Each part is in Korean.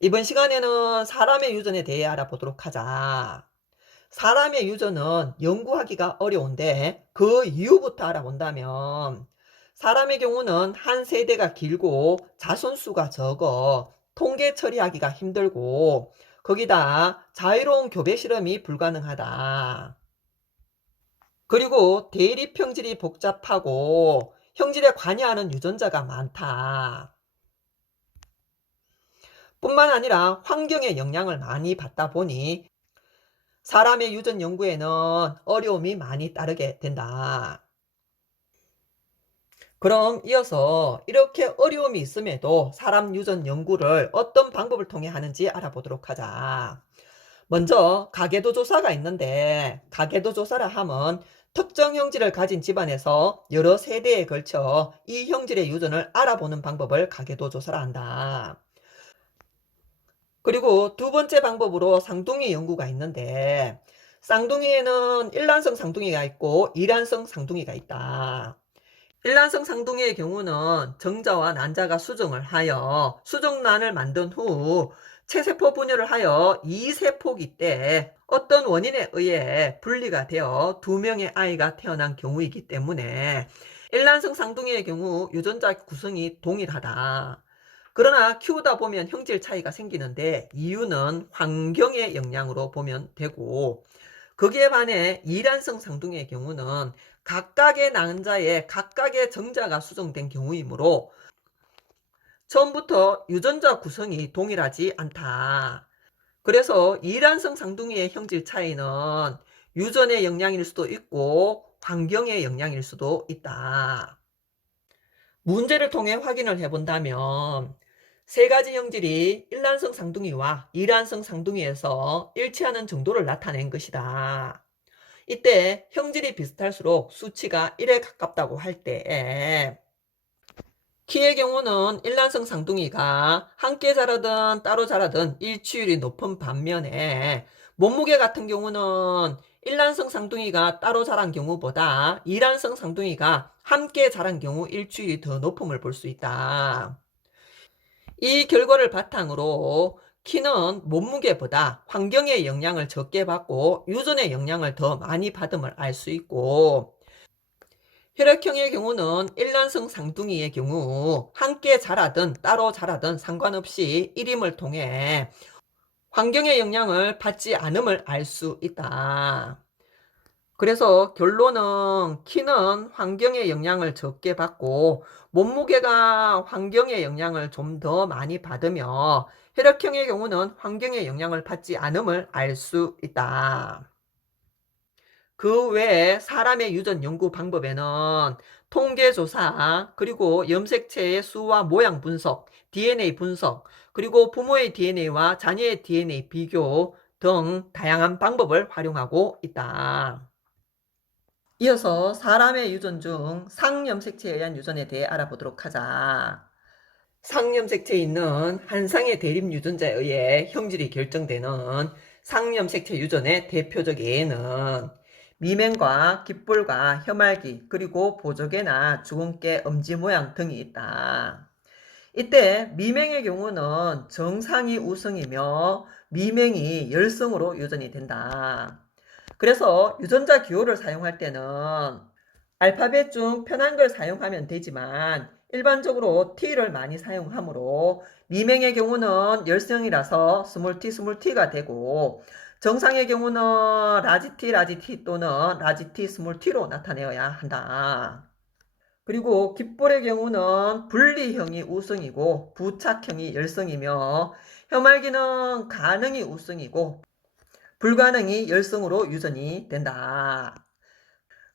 이번 시간에는 사람의 유전에 대해 알아보도록 하자. 사람의 유전은 연구하기가 어려운데 그 이유부터 알아본다면 사람의 경우는 한 세대가 길고 자손수가 적어 통계 처리하기가 힘들고 거기다 자유로운 교배 실험이 불가능하다. 그리고 대립 형질이 복잡하고 형질에 관여하는 유전자가 많다. 뿐만 아니라 환경의 영향을 많이 받다 보니 사람의 유전 연구에는 어려움이 많이 따르게 된다. 그럼 이어서 이렇게 어려움이 있음에도 사람 유전 연구를 어떤 방법을 통해 하는지 알아보도록 하자. 먼저 가계도 조사가 있는데 가계도 조사라 함은 특정 형질을 가진 집안에서 여러 세대에 걸쳐 이 형질의 유전을 알아보는 방법을 가계도 조사라 한다. 그리고 두 번째 방법으로 쌍둥이 연구가 있는데 쌍둥이에는 일란성 쌍둥이가 있고 이란성 쌍둥이가 있다. 일란성 쌍둥이의 경우는 정자와 난자가 수정을 하여 수정란을 만든 후 체세포 분열을 하여 이세포기 때 어떤 원인에 의해 분리가 되어 두 명의 아이가 태어난 경우이기 때문에 일란성 쌍둥이의 경우 유전자 구성이 동일하다. 그러나 키우다 보면 형질 차이가 생기는데 이유는 환경의 영향으로 보면 되고 거기에 반해 이란성 쌍둥이의 경우는 각각의 난자에 각각의 정자가 수정된 경우이므로 처음부터 유전자 구성이 동일하지 않다. 그래서 이란성 쌍둥이의 형질 차이는 유전의 영향일 수도 있고 환경의 영향일 수도 있다. 문제를 통해 확인을 해본다면 세 가지 형질이 일란성 쌍둥이와 이란성 쌍둥이에서 일치하는 정도를 나타낸 것이다. 이때 형질이 비슷할수록 수치가 1에 가깝다고 할때 키의 경우는 일란성 쌍둥이가 함께 자라든 따로 자라든 일치율이 높은 반면에 몸무게 같은 경우는 일란성 쌍둥이가 따로 자란 경우보다 이란성 쌍둥이가 함께 자란 경우 일치율이 더 높음을 볼 수 있다. 이 결과를 바탕으로 키는 몸무게보다 환경의 영향을 적게 받고 유전의 영향을 더 많이 받음을 알 수 있고 혈액형의 경우는 일란성 쌍둥이의 경우 함께 자라든 따로 자라든 상관없이 일임을 통해 환경의 영향을 받지 않음을 알 수 있다. 그래서 결론은 키는 환경의 영향을 적게 받고 몸무게가 환경의 영향을 좀 더 많이 받으며 혈액형의 경우는 환경의 영향을 받지 않음을 알 수 있다. 그 외에 사람의 유전 연구 방법에는 통계조사, 그리고 염색체의 수와 모양 분석, DNA 분석, 그리고 부모의 DNA와 자녀의 DNA 비교 등 다양한 방법을 활용하고 있다. 이어서 사람의 유전 중 상염색체에 의한 유전에 대해 알아보도록 하자. 상염색체에 있는 한 쌍의 대립 유전자에 의해 형질이 결정되는 상염색체 유전의 대표적 예는 미맹과 깃볼과 혐알기 그리고 보조개나 주근깨 엄지 모양 등이 있다. 이때 미맹의 경우는 정상이 우성이며 미맹이 열성으로 유전이 된다. 그래서 유전자 기호를 사용할 때는 알파벳 중 편한 걸 사용하면 되지만 일반적으로 T를 많이 사용하므로 미맹의 경우는 열성이라서 스몰 t 스몰 t가 되고 정상의 경우는 라지 t 라지 t 또는 라지 t 스몰 t로 나타내어야 한다. 그리고 깃볼의 경우는 분리형이 우승이고 부착형이 열성이며 혐알기는 가능이 우승이고 불가능이 열성으로 유전이 된다.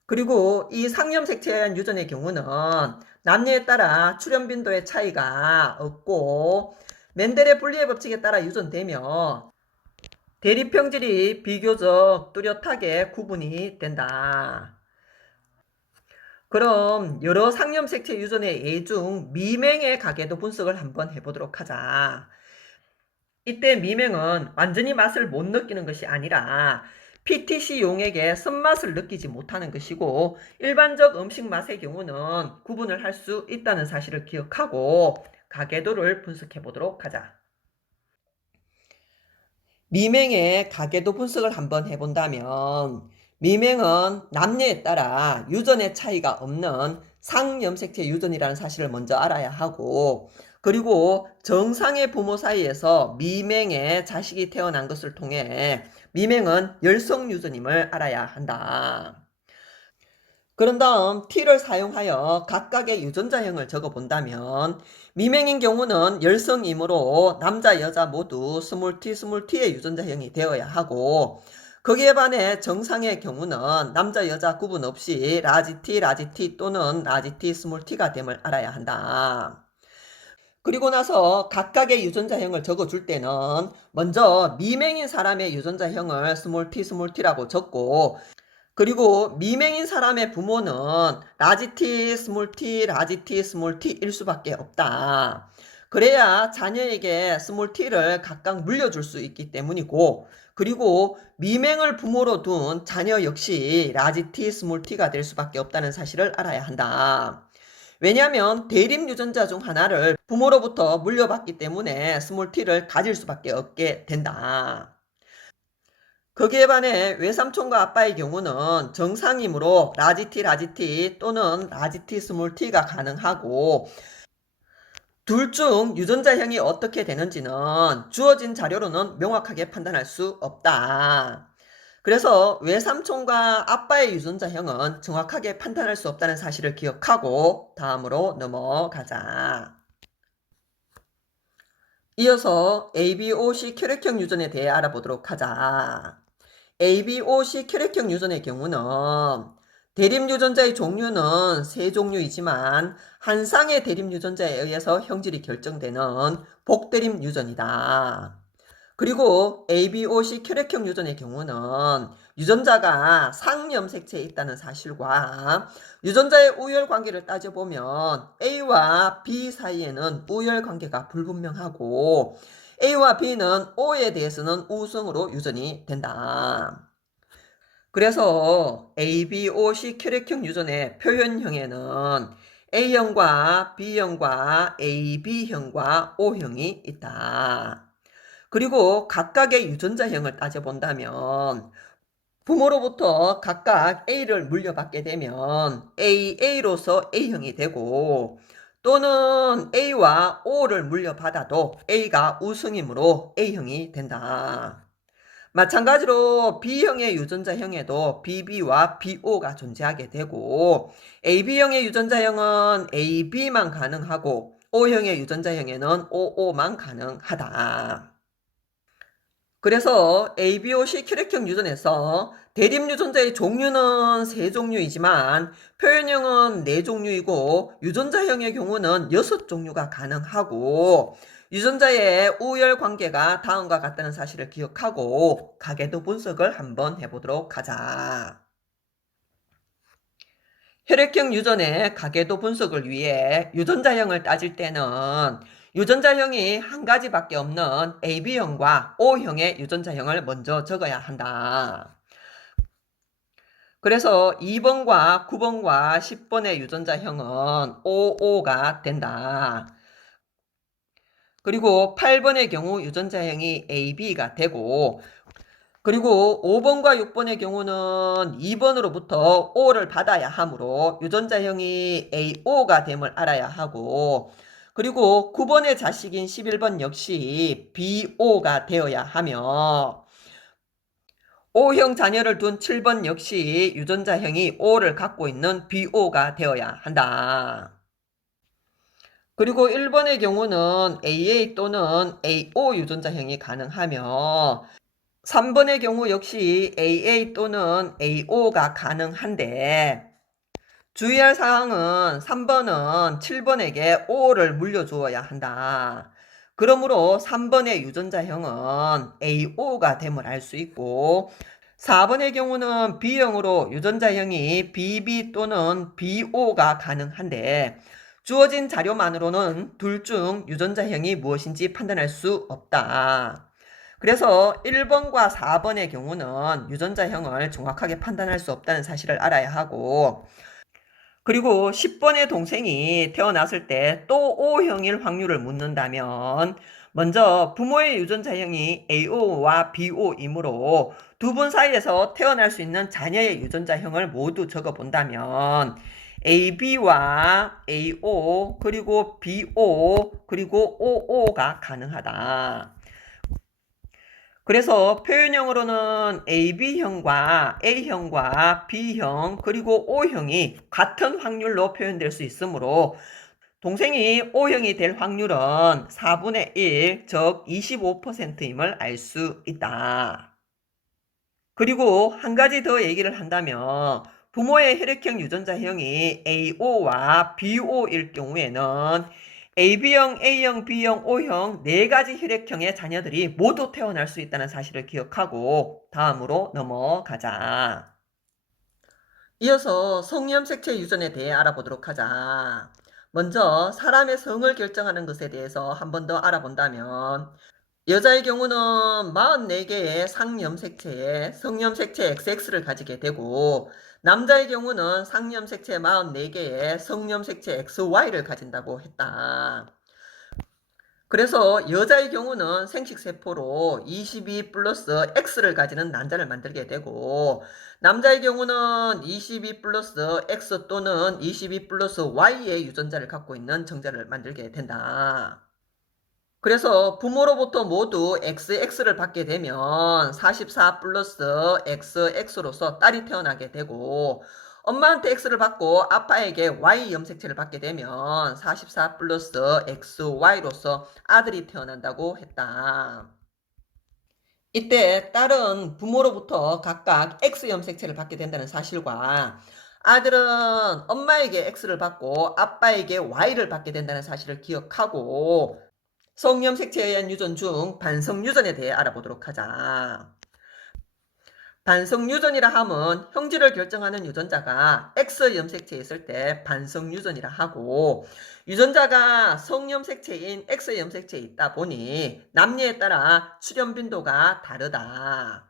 그리고 이 상염색체한 유전의 경우는 남녀에 따라 출현 빈도의 차이가 없고 멘델의 분리의 법칙에 따라 유전되며 대립형질이 비교적 뚜렷하게 구분이 된다. 그럼 여러 상염색체 유전의 예중 미맹의 가계도 분석을 한번 해보도록 하자. 이때 미맹은 완전히 맛을 못 느끼는 것이 아니라 PTC용에게 쓴맛을 느끼지 못하는 것이고 일반적 음식 맛의 경우는 구분을 할 수 있다는 사실을 기억하고 가계도를 분석해 보도록 하자. 미맹의 가계도 분석을 한번 해본다면 미맹은 남녀에 따라 유전의 차이가 없는 상염색체 유전이라는 사실을 먼저 알아야 하고 그리고 정상의 부모 사이에서 미맹의 자식이 태어난 것을 통해 미맹은 열성 유전임을 알아야 한다. 그런 다음 T를 사용하여 각각의 유전자형을 적어 본다면 미맹인 경우는 열성이므로 남자 여자 모두 스몰 T 스몰 T의 유전자형이 되어야 하고 거기에 반해 정상의 경우는 남자 여자 구분 없이 라지 T 라지 T 또는 라지 T 스몰 T가 됨을 알아야 한다. 그리고 나서 각각의 유전자형을 적어줄 때는 먼저 미맹인 사람의 유전자형을 스몰 t 스몰 t라고 적고 그리고 미맹인 사람의 부모는 라지 t 스몰 t 라지 t 스몰 t일 수밖에 없다. 그래야 자녀에게 스몰 t를 각각 물려줄 수 있기 때문이고 그리고 미맹을 부모로 둔 자녀 역시 라지 t 스몰 t가 될 수밖에 없다는 사실을 알아야 한다. 왜냐하면 대립 유전자 중 하나를 부모로부터 물려받기 때문에 스몰 t를 가질 수밖에 없게 된다. 거기에 반해 외삼촌과 아빠의 경우는 정상이므로 라지 t 라지 t 또는 라지 t 스몰 t가 가능하고 둘 중 유전자형이 어떻게 되는지는 주어진 자료로는 명확하게 판단할 수 없다. 그래서 외삼촌과 아빠의 유전자형은 정확하게 판단할 수 없다는 사실을 기억하고 다음으로 넘어가자. 이어서 ABOC 혈액형 유전에 대해 알아보도록 하자. ABOC 혈액형 유전의 경우는 대립 유전자의 종류는 세 종류이지만 한 쌍의 대립 유전자에 의해서 형질이 결정되는 복대립 유전이다. 그리고 ABOC 혈액형 유전의 경우는 유전자가 상염색체에 있다는 사실과 유전자의 우열 관계를 따져보면 A와 B 사이에는 우열 관계가 불분명하고 A와 B는 O에 대해서는 우성으로 유전이 된다. 그래서 ABOC 혈액형 유전의 표현형에는 A형과 B형과 AB형과 O형이 있다. 그리고 각각의 유전자형을 따져본다면 부모로부터 각각 A를 물려받게 되면 AA로서 A형이 되고 또는 A와 O를 물려받아도 A가 우승이므로 A형이 된다. 마찬가지로 B형의 유전자형에도 BB와 BO가 존재하게 되고 AB형의 유전자형은 AB만 가능하고 O형의 유전자형에는 OO만 가능하다. 그래서 ABOC 혈액형 유전에서 대립 유전자의 종류는 세 종류이지만 표현형은 네 종류이고 유전자형의 경우는 여섯 종류가 가능하고 유전자의 우열 관계가 다음과 같다는 사실을 기억하고 가계도 분석을 한번 해보도록 하자. 혈액형 유전의 가계도 분석을 위해 유전자형을 따질 때는 유전자형이 한 가지밖에 없는 AB형과 O형의 유전자형을 먼저 적어야 한다. 그래서 2번과 9번과 10번의 유전자형은 OO가 된다. 그리고 8번의 경우 유전자형이 AB가 되고 그리고 5번과 6번의 경우는 2번으로부터 O를 받아야 하므로 유전자형이 AO가 됨을 알아야 하고 그리고 9번의 자식인 11번 역시 BO가 되어야 하며 O형 자녀를 둔 7번 역시 유전자형이 O를 갖고 있는 BO가 되어야 한다. 그리고 1번의 경우는 AA 또는 AO 유전자형이 가능하며 3번의 경우 역시 AA 또는 AO가 가능한데 주의할 사항은 3번은 7번에게 5를 물려주어야 한다. 그러므로 3번의 유전자형은 AO가 됨을 알 수 있고 4번의 경우는 B형으로 유전자형이 BB 또는 BO가 가능한데 주어진 자료만으로는 둘 중 유전자형이 무엇인지 판단할 수 없다. 그래서 1번과 4번의 경우는 유전자형을 정확하게 판단할 수 없다는 사실을 알아야 하고 그리고 10번의 동생이 태어났을 때 또 O형일 확률을 묻는다면 먼저 부모의 유전자형이 AO와 BO이므로 두 분 사이에서 태어날 수 있는 자녀의 유전자형을 모두 적어 본다면 AB와 AO 그리고 BO 그리고 OO가 가능하다. 그래서 표현형으로는 AB형과 A형과 B형 그리고 O형이 같은 확률로 표현될 수 있으므로 동생이 O형이 될 확률은 4분의 1, 즉 25%임을 알 수 있다. 그리고 한 가지 더 얘기를 한다면 부모의 혈액형 유전자 형이 AO와 BO일 경우에는 AB형, A형, B형, O형 네 가지 혈액형의 자녀들이 모두 태어날 수 있다는 사실을 기억하고 다음으로 넘어가자. 이어서 성염색체 유전에 대해 알아보도록 하자. 먼저 사람의 성을 결정하는 것에 대해서 한 번 더 알아본다면 여자의 경우는 44개의 상염색체에 성염색체 XX를 가지게 되고 남자의 경우는 상염색체 44개에 성염색체 XY를 가진다고 했다. 그래서 여자의 경우는 생식세포로 22 플러스 X를 가지는 난자를 만들게 되고 남자의 경우는 22 플러스 X 또는 22 플러스 Y의 유전자를 갖고 있는 정자를 만들게 된다. 그래서 부모로부터 모두 XX를 받게 되면 44 플러스 XX,로서 딸이 태어나게 되고 엄마한테 X를 받고 아빠에게 Y 염색체를 받게 되면 44 플러스 XY로서 아들이 태어난다고 했다. 이때 딸은 부모로부터 각각 X 염색체를 받게 된다는 사실과 아들은 엄마에게 X를 받고 아빠에게 Y를 받게 된다는 사실을 기억하고 성염색체에 의한 유전 중 반성 유전에 대해 알아보도록 하자. 반성 유전이라 함은 형질을 결정하는 유전자가 X 염색체에 있을 때 반성 유전이라 하고 유전자가 성염색체인 X 염색체에 있다 보니 남녀에 따라 출현 빈도가 다르다.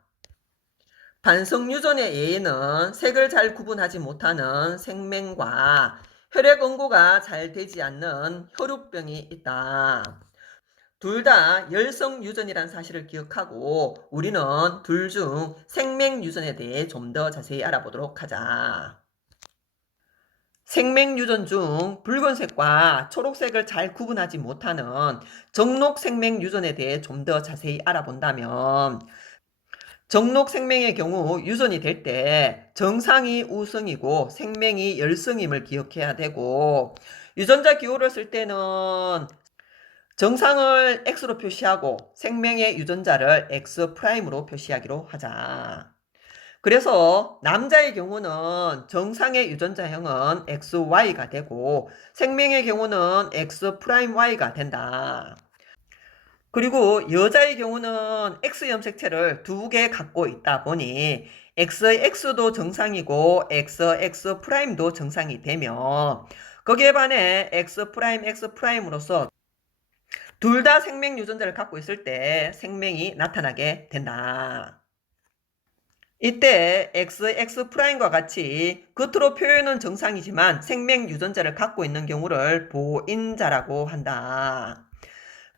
반성 유전의 예에는 색을 잘 구분하지 못하는 생맹과 혈액 응고가 잘 되지 않는 혈우병이 있다. 둘 다 열성 유전이란 사실을 기억하고 우리는 둘 중 생명 유전에 대해 좀 더 자세히 알아보도록 하자. 생명 유전 중 붉은색과 초록색을 잘 구분하지 못하는 정록 생명 유전에 대해 좀 더 자세히 알아본다면 정록 생명의 경우 유전이 될 때 정상이 우성이고 생명이 열성임을 기억해야 되고 유전자 기호를 쓸 때는 정상을 X로 표시하고 생명의 유전자를 X'으로 표시하기로 하자. 그래서 남자의 경우는 정상의 유전자형은 XY가 되고 생명의 경우는 X'Y가 된다. 그리고 여자의 경우는 X 염색체를 두 개 갖고 있다 보니 X의 X도 정상이고 XX'도 정상이 되며 거기에 반해 X', X'으로서 둘 다 생명 유전자를 갖고 있을 때 생명이 나타나게 된다. 이때 X, X'과 같이 겉으로 표현은 정상이지만 생명 유전자를 갖고 있는 경우를 보인자라고 한다.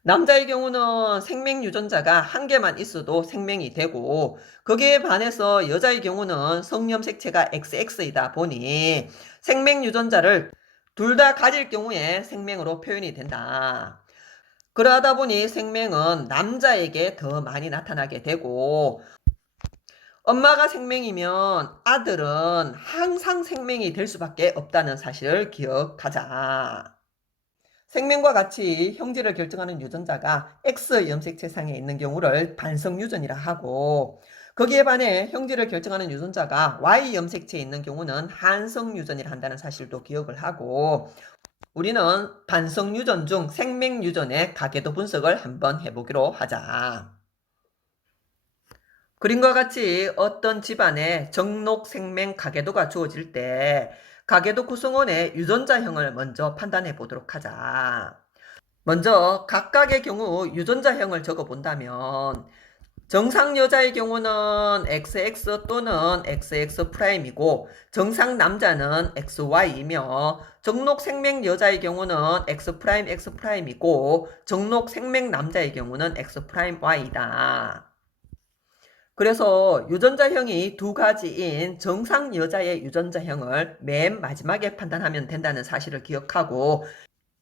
남자의 경우는 생명 유전자가 한 개만 있어도 생명이 되고 거기에 반해서 여자의 경우는 성염색체가 XX이다 보니 생명 유전자를 둘 다 가질 경우에 생명으로 표현이 된다. 그러하다 보니 생명은 남자에게 더 많이 나타나게 되고 엄마가 생명이면 아들은 항상 생명이 될 수밖에 없다는 사실을 기억하자. 생명과 같이 형질을 결정하는 유전자가 X 염색체상에 있는 경우를 반성유전이라 하고 거기에 반해 형질을 결정하는 유전자가 Y 염색체에 있는 경우는 한성유전이라 한다는 사실도 기억을 하고 우리는 반성유전 중 생명유전의 가계도 분석을 한번 해보기로 하자. 그림과 같이 어떤 집안에 정록 생명 가계도가 주어질 때 가계도 구성원의 유전자형을 먼저 판단해 보도록 하자. 먼저 각각의 경우 유전자형을 적어 본다면 정상 여자의 경우는 XX 또는 XX 프라임이고 정상 남자는 XY이며 정록 생명 여자의 경우는 X 프라임 X 프라임이고 정록 생명 남자의 경우는 X 프라임 Y이다. 그래서 유전자형이 두 가지인 정상 여자의 유전자형을 맨 마지막에 판단하면 된다는 사실을 기억하고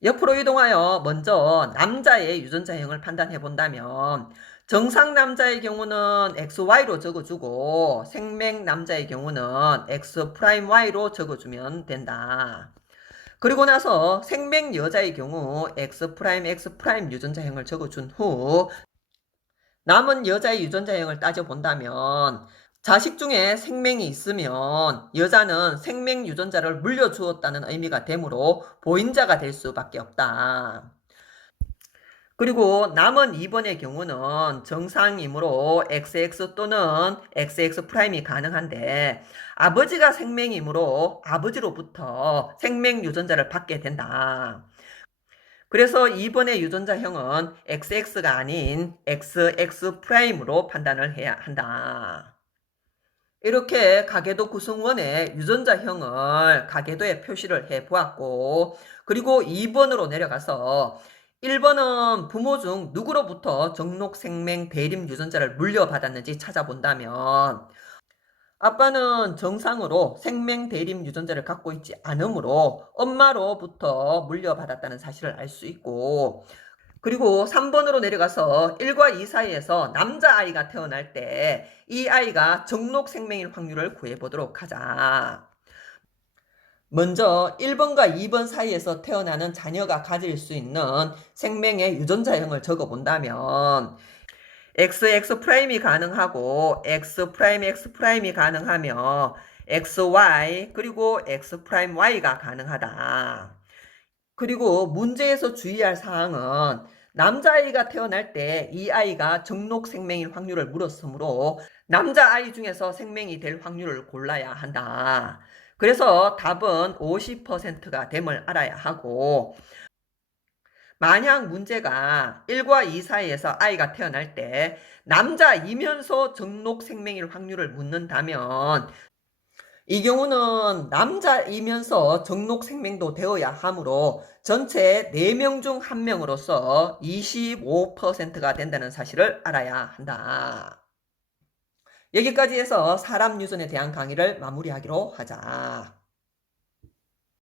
옆으로 이동하여 먼저 남자의 유전자형을 판단해 본다면 정상 남자의 경우는 XY로 적어주고 생명 남자의 경우는 X'Y로 적어주면 된다. 그리고 나서 생명 여자의 경우 X 프라임 X 프라임 유전자형을 적어준 후 남은 여자의 유전자형을 따져본다면 자식 중에 생명이 있으면 여자는 생명 유전자를 물려주었다는 의미가 되므로 보인자가 될 수밖에 없다. 그리고 남은 2번의 경우는 정상이므로 XX 또는 XX 프라임이 가능한데 아버지가 생명이므로 아버지로부터 생명 유전자를 받게 된다. 그래서 2번의 유전자형은 XX가 아닌 XX 프라임으로 판단을 해야 한다. 이렇게 가계도 구성원의 유전자형을 가계도에 표시를 해 보았고, 그리고 2번으로 내려가서 1번은 부모 중 누구로부터 정록 생명 대림 유전자를 물려받았는지 찾아본다면 아빠는 정상으로 생명 대림 유전자를 갖고 있지 않으므로 엄마로부터 물려받았다는 사실을 알 수 있고 그리고 3번으로 내려가서 1과 2 사이에서 남자아이가 태어날 때 이 아이가 정록 생명일 확률을 구해보도록 하자. 먼저 1번과 2번 사이에서 태어나는 자녀가 가질 수 있는 생명의 유전자형을 적어 본다면 XX 프라임이 가능하고 X 프라임 X 프라임이 가능하며 XY 그리고 X 프라임 Y가 가능하다. 그리고 문제에서 주의할 사항은 남자아이가 태어날 때 이 아이가 정록 생명일 확률을 물었으므로 남자아이 중에서 생명이 될 확률을 골라야 한다. 그래서 답은 50%가 됨을 알아야 하고 만약 문제가 1과 2 사이에서 아이가 태어날 때 남자이면서 정록 생명일 확률을 묻는다면 이 경우는 남자이면서 정록 생명도 되어야 하므로 전체 4명 중 1명으로서 25%가 된다는 사실을 알아야 한다. 여기까지 해서 사람 유전에 대한 강의를 마무리하기로 하자.